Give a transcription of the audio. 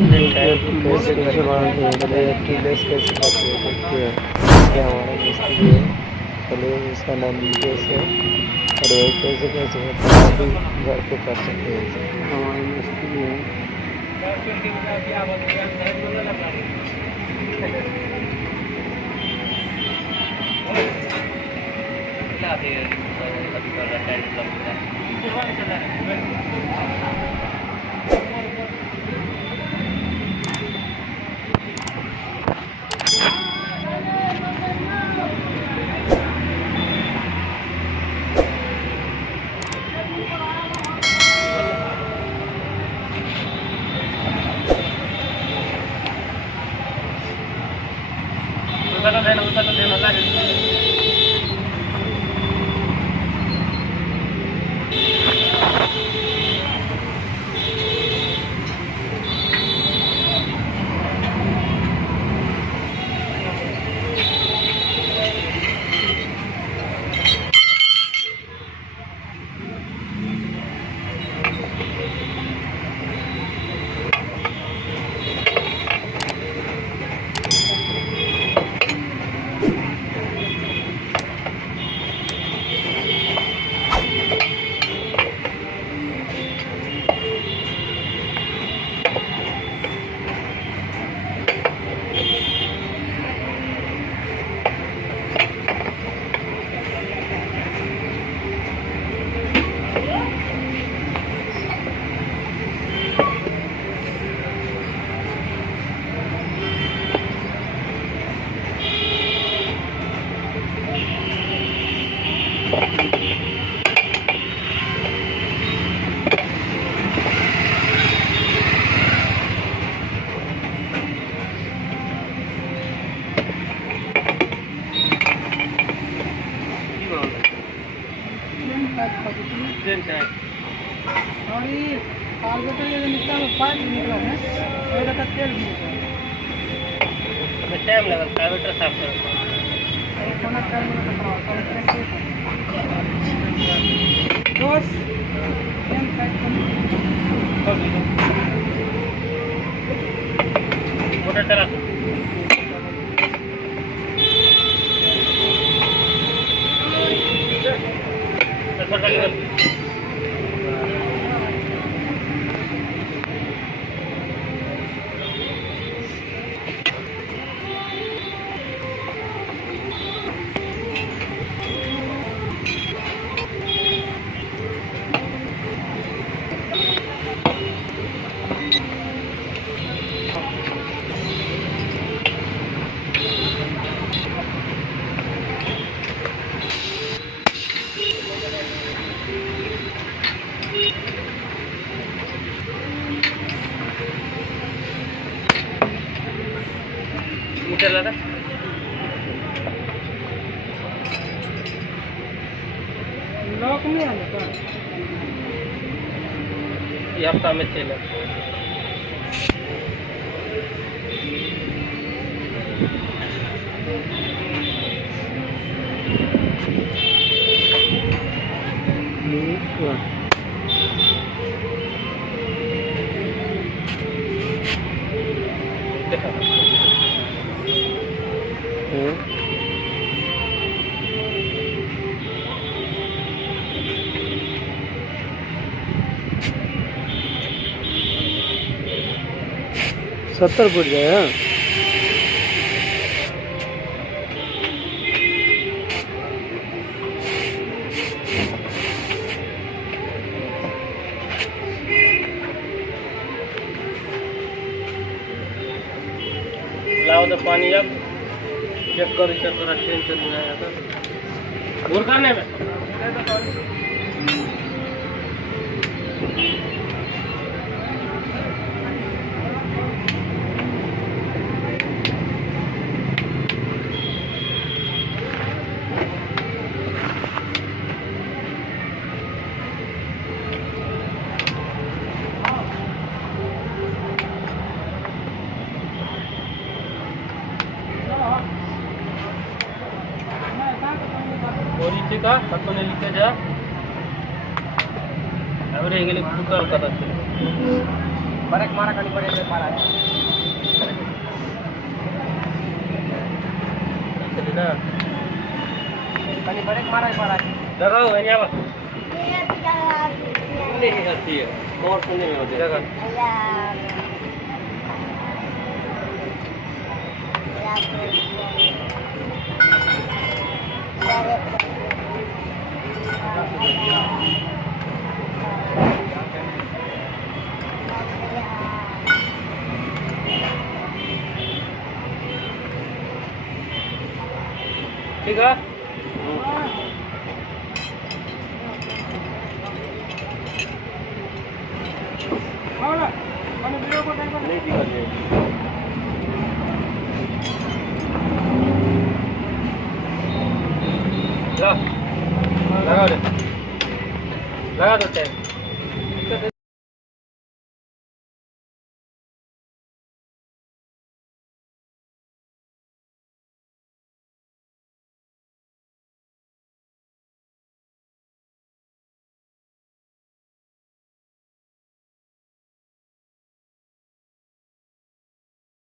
कैसे कैसे मालूम चले टीलेस कैसे करते हैं देखते हैं। ये हमारा मिस्त्री है, चलिए इसका नाम मुकेश है और वही कैसे कैसे होता है अभी घर पे कर सकते हैं इसे। हमारे मिस्त्री है। और ये कार्बोरेटर ये निकला है, पाइप निकला है, ये का तेल भी है। टाइम लगा कार्बोरेटर साफ करने में। ये कोना कार्बोरेटर का दोस्त एम टाइप मोटर चला मीटर लगा लॉक में आने का ये हफ्ता में चला सत्तर फुट जाए लाओ तो पानी अब चेक करो इसे थोड़ा टेंशन नहीं आया था घूर खाने में का अपने लिखे जा अब रेंगे कुकर का Barek marah kali barek parah. Sudah. Kali barek marah parah. Dah tahu ini apa? Ini tidak lagi. Ini kasih ya. Nomor sini ya, tidak kan? Alam. ठीक है